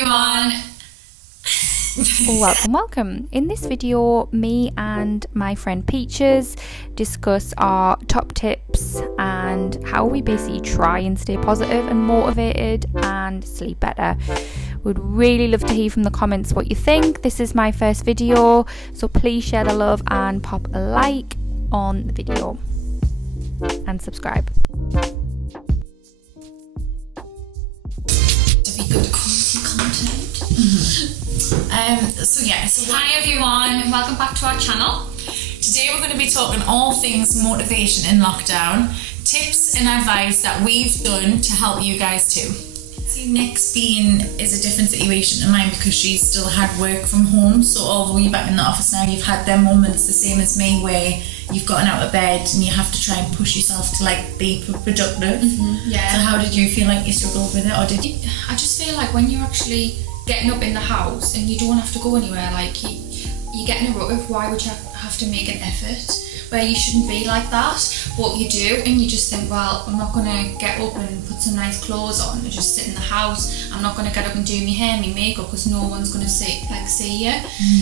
everyone. Welcome. In this video, me and my friend Peaches discuss our top tips and how we basically try and stay positive and motivated and sleep better. Would really love to hear from the comments what you think. This is my first video, so please share the love and pop a like on the video and subscribe. Good quality content. So hi everyone, and welcome back to our channel. Today we're going to be talking all things motivation in lockdown, tips and advice that we've done to help you guys too. See, Nick's is a different situation to mine because she still had work from home, so although you're back in the office now, you've had them moments the same as me where you've gotten out of bed and you have to try and push yourself to be productive. Yeah. So how did you feel like you struggled with it, or did you? I just feel like when you're actually getting up in the house and you don't have to go anywhere, like you get in a rut of why would you have to make an effort where you shouldn't be like that, but you do, and you just think, well, I'm not going to get up and put some nice clothes on and just sit in the house. I'm not going to get up and do my hair, my makeup, because no one's going to see you.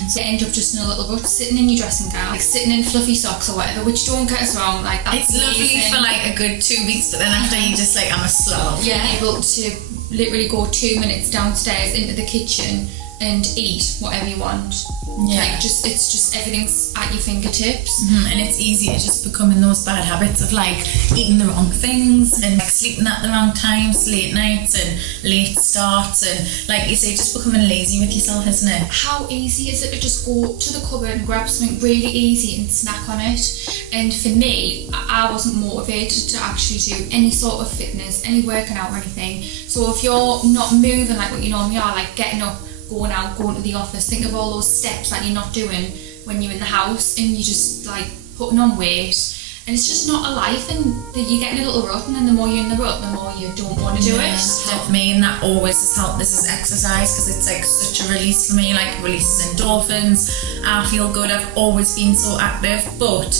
So you end up just in a little rut, sitting in your dressing gown, like sitting in fluffy socks or whatever, which, don't get us wrong, like that's It's lovely amazing for like a good 2 weeks, but then after you just like, I'm a slob. Yeah, able to literally go 2 minutes downstairs into the kitchen and eat whatever you want. Yeah. Like it's just everything's at your fingertips. And it's easy to just become in those bad habits of like eating the wrong things and like sleeping at the wrong times, late nights and late starts, and like you say, just becoming lazy with yourself, isn't it? How easy is it to just go to the cupboard and grab something really easy and snack on it? And for me, I wasn't motivated to actually do any sort of fitness, any working out or anything. So if you're not moving like what you normally are, like getting up, going out, going to the office, think of all those steps that you're not doing when you're in the house, and you're just like putting on weight, and it's just not a life, and you get in a little rut, and then the more you're in the rut, the more you don't want to do it. For me, and that always has helped. This is exercise, because it's like such a release for me, like releases endorphins. I feel good. I've always been so active, but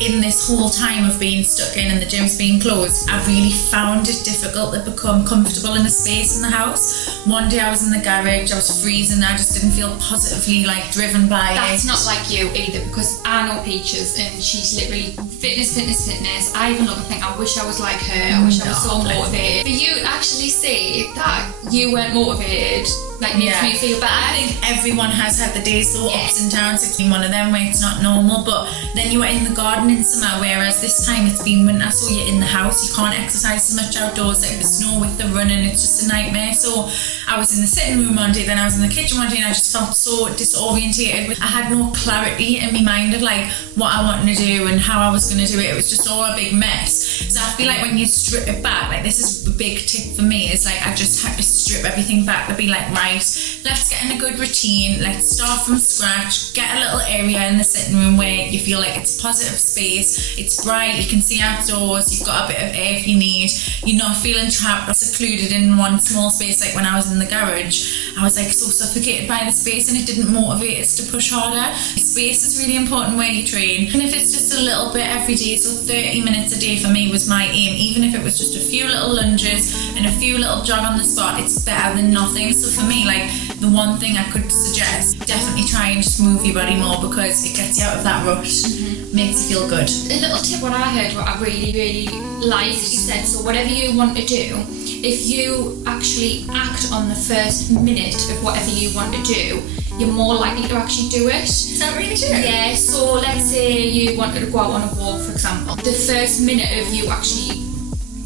in this whole time of being stuck in and the gym's being closed, I really found it difficult to become comfortable in a space in the house. One day I was in the garage, I was freezing, I just didn't feel positively like driven by That's it. not like you either, because I know Peaches and she's literally fitness. I even look and think, I wish I was like her, I wish I was so motivated. For you to actually say that you weren't motivated, like makes me feel bad. I think everyone has had the days, so ups and downs. It's been one of them where it's not normal, but then you were in the garden in summer, whereas this time it's been winter, so you're in the house, you can't exercise as much outdoors, like the snow with the running, it's just a nightmare. So I was in the sitting room one day, then I was in the kitchen one day, and I just felt so disorientated. I had no clarity in my mind of like what I wanted to do and how I was going to do it. It was just all a big mess. So I feel like when you strip it back, like this is the big tip for me, is like I just had to strip everything back to be like, right, let's get in a good routine, let's start from scratch, get a little area in the sitting room where you feel like it's positive space, it's bright, you can see outdoors, you've got a bit of air if you need, you're not feeling trapped or secluded in one small space. Like when I was in the garage, I was like so suffocated by the space, and it didn't motivate us to push harder. Space is really important where you train, and if it's just a little bit every day, so 30 minutes a day for me was my aim. Even if it was just a few little lunges and a few little jog on the spot, it's better than nothing. So for me, like the one thing I could suggest, definitely try and just move your body more, because it gets you out of that rush, makes you feel good. A little tip what I heard, what I really liked, he said, so whatever you want to do, if you actually act on the first minute of whatever you want to do, you're more likely to actually do it. Is that really true? Yeah, so let's say you wanted to go out on a walk, for example. The first minute of you actually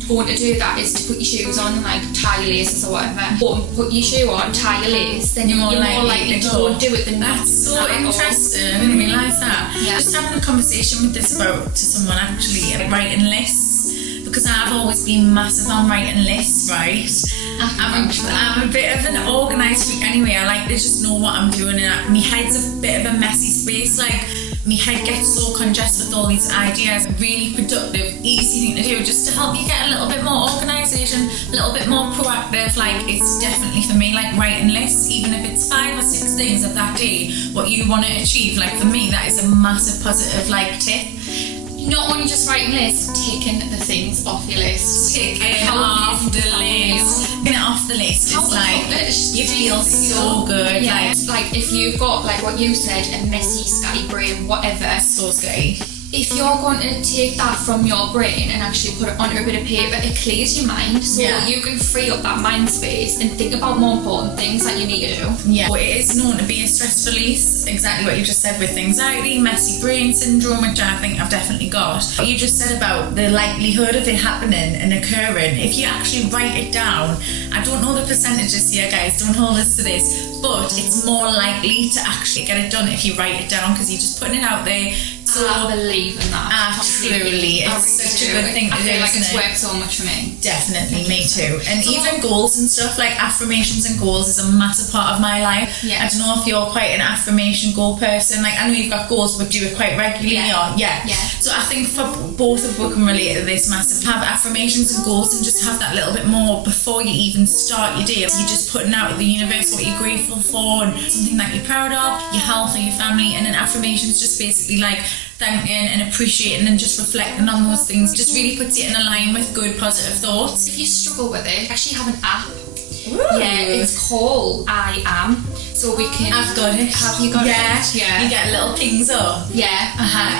going to do that is to put your shoes on and like tie your laces or whatever. Put your shoe on, tie your lace, then you're more likely to go and do it than not. That's so interesting. I didn't realise that. Yeah. Just having a conversation with this to someone actually, like writing lists, because I've always been massive on writing lists, right? I'm a bit of an organised freak anyway. I like to just know what I'm doing, and my head's a bit of a messy space. Like my head gets so congested with all these ideas. Really productive, easy thing to do, just to help you get a little bit more organisation, a little bit more proactive. Like it's definitely for me, like writing lists, even if it's 5 or 6 things of that day, what you want to achieve. Like for me, that is a massive positive like tip. Not only just writing lists, taking the things off your list. Taking it off the list. Taking it off the list. It's like you feel so good. Yeah. Like if you've got, like what you said, a messy, scatty brain, whatever. So scary. If you're going to take that from your brain and actually put it onto a bit of paper, it clears your mind, so you can free up that mind space and think about more important things that you need to do. Yeah, well, it is known to be a stress release, exactly what you just said with anxiety, messy brain syndrome, which I think I've definitely got. What you just said about the likelihood of it happening and occurring, if you actually write it down, I don't know the percentages here, guys, don't hold us to this, but it's more likely to actually get it done if you write it down, because you're just putting it out there. So I believe in that. Absolutely, it's such a good thing to do. I feel like it's worked so much for me. Definitely, me too. And even goals and stuff, like affirmations and goals is a massive part of my life. Yeah. I don't know if you're quite an affirmation goal person. Like, I know you've got goals, but do it quite regularly. Yeah. So I think for both of us can relate to this massive. Have affirmations and goals and just have that little bit more before you even start your day. You're just putting out in the universe what you're grateful for and something that you're proud of, your health or your family. And then affirmations just basically like thanking and appreciating and just reflecting on those things just really puts you in a line with good positive thoughts. If you struggle with it, actually have an app. Ooh. Yeah, it's called I Am. So we can. I've got it. Have you got it? Yeah. You get little pings up. Yeah.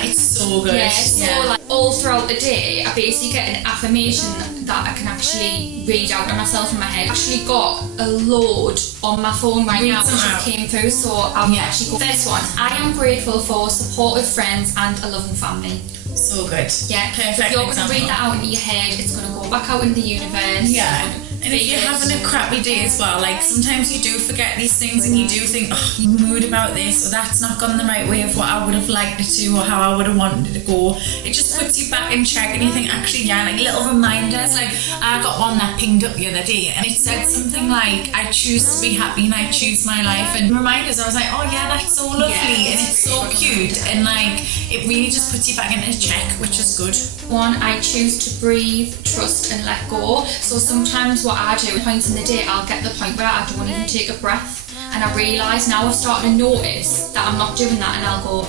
It's so good. Yeah. So like all throughout the day, I basically get an affirmation that I can actually read out to myself in my head. I've actually got a load on my phone right now which came through, so I'll actually go. First one, I am grateful for supportive friends and a loving family. So good. Yeah. Perfect. If you're going to read that out into your head, it's going to go back out into the universe. Yeah. And if you're having a crappy day as well, like sometimes you do forget these things and you do think, oh, I'm mood about this, or that's not gone the right way of what I would have liked it to, or how I would have wanted it to go. It just puts you back in check and you think, actually, yeah, like little reminders. Like I got one that pinged up the other day and it said something like, I choose to be happy and I choose my life. And reminders, I was like, oh yeah, that's so lovely and it's so cute. And like, it really just puts you back into check, which is good. One, I choose to breathe, trust and let go. So sometimes what I do, at points in the day, I'll get to the point where I don't even take a breath, and I realise now I've started to notice that I'm not doing that, and I'll go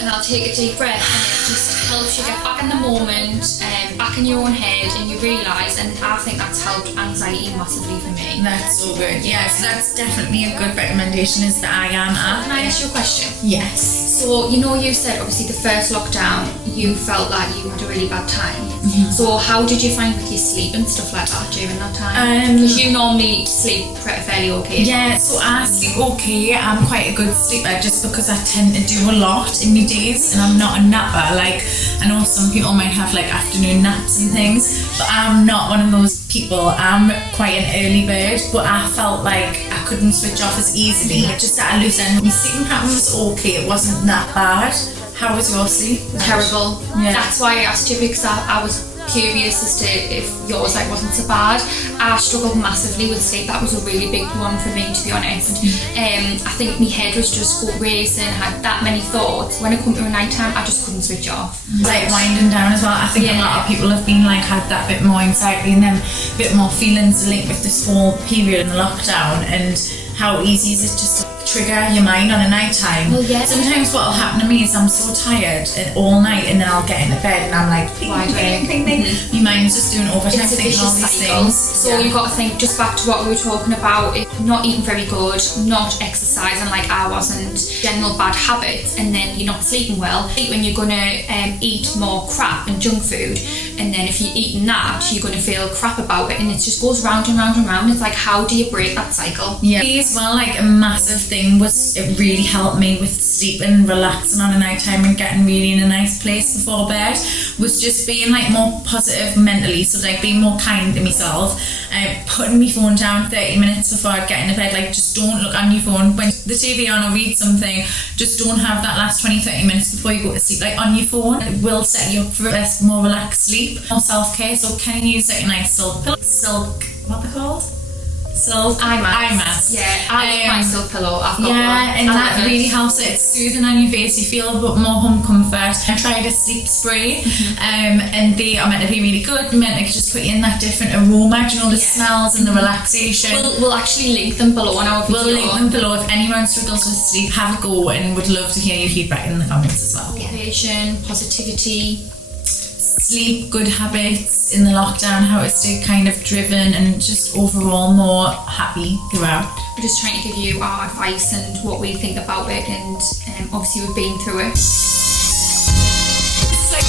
and I'll take a deep breath, and it just helps you get back in the moment, back in your own head, and you realise, and I think that's helped anxiety massively for me. That's so good. Yeah, so that's definitely a good recommendation, is the I Am app. Can I ask you a question? Yes. So, you know, you said obviously the first lockdown you felt like you had a really bad time. So how did you find with your sleep and stuff like that during that time? Because you normally sleep pretty fairly okay. Yeah, so I sleep okay. I'm quite a good sleeper just because I tend to do a lot in my days and I'm not a napper. Like, I know some people might have like afternoon naps and things, but I'm not one of those people. I'm quite an early bird, but I felt like I couldn't switch off as easily. Just at a loose end. My sleeping pattern was okay, it wasn't that bad. How was your sleep? Terrible. Yeah. That's why I asked you, because I was curious as to if yours like wasn't so bad. I struggled massively with sleep. That was a really big one for me, to be honest. I think my head was just racing, had that many thoughts. When it come to night time, I just couldn't switch off. Like winding down as well. I think a lot of people have been like had that bit more anxiety and then a bit more feelings linked with this whole period in the lockdown, and how easy is it just to trigger your mind on a night time. Well, yeah. Sometimes what will happen to me is I'm so tired all night, and then I'll get into bed and I'm like, ping. My mind's just doing overtime thinking all these things. So you've got to think, just back to what we were talking about, not eating very good, not exercising like I wasn't, general bad habits, and then you're not sleeping well. When you're going to eat more crap and junk food, and then if you're eating that, you're going to feel crap about it, and it just goes round and round and round. It's like, how do you break that cycle? Yeah. As well, like a massive thing was it really helped me with sleeping, relaxing on a night time and getting really in a nice place before bed, was just being like more positive mentally. So like being more kind to myself, putting my phone down 30 minutes before I'd get into bed. Like, just don't look on your phone when the TV on or read something. Just don't have that last 20-30 minutes before you go to sleep like on your phone. It will set you up for a more relaxed sleep, more self-care. So can you use like a nice silk, what they're called? Silk eye mask. Yeah, I love my silk pillow. I've got one. And that really helps it. It's soothing on your face. You feel a bit more home comfort. I tried a sleep spray, and they are meant to be really good. They're meant to just put you in that different aroma, you know, the smells and the relaxation. We'll actually link them below on our video. We'll link them below. If anyone struggles with sleep, have a go, and would love to hear your feedback in the comments as well. Motivation, positivity. sleep, good habits in the lockdown, how to stay kind of driven and just overall more happy throughout. We're just trying to give you our advice and what we think about it, and obviously we've been through it. It's like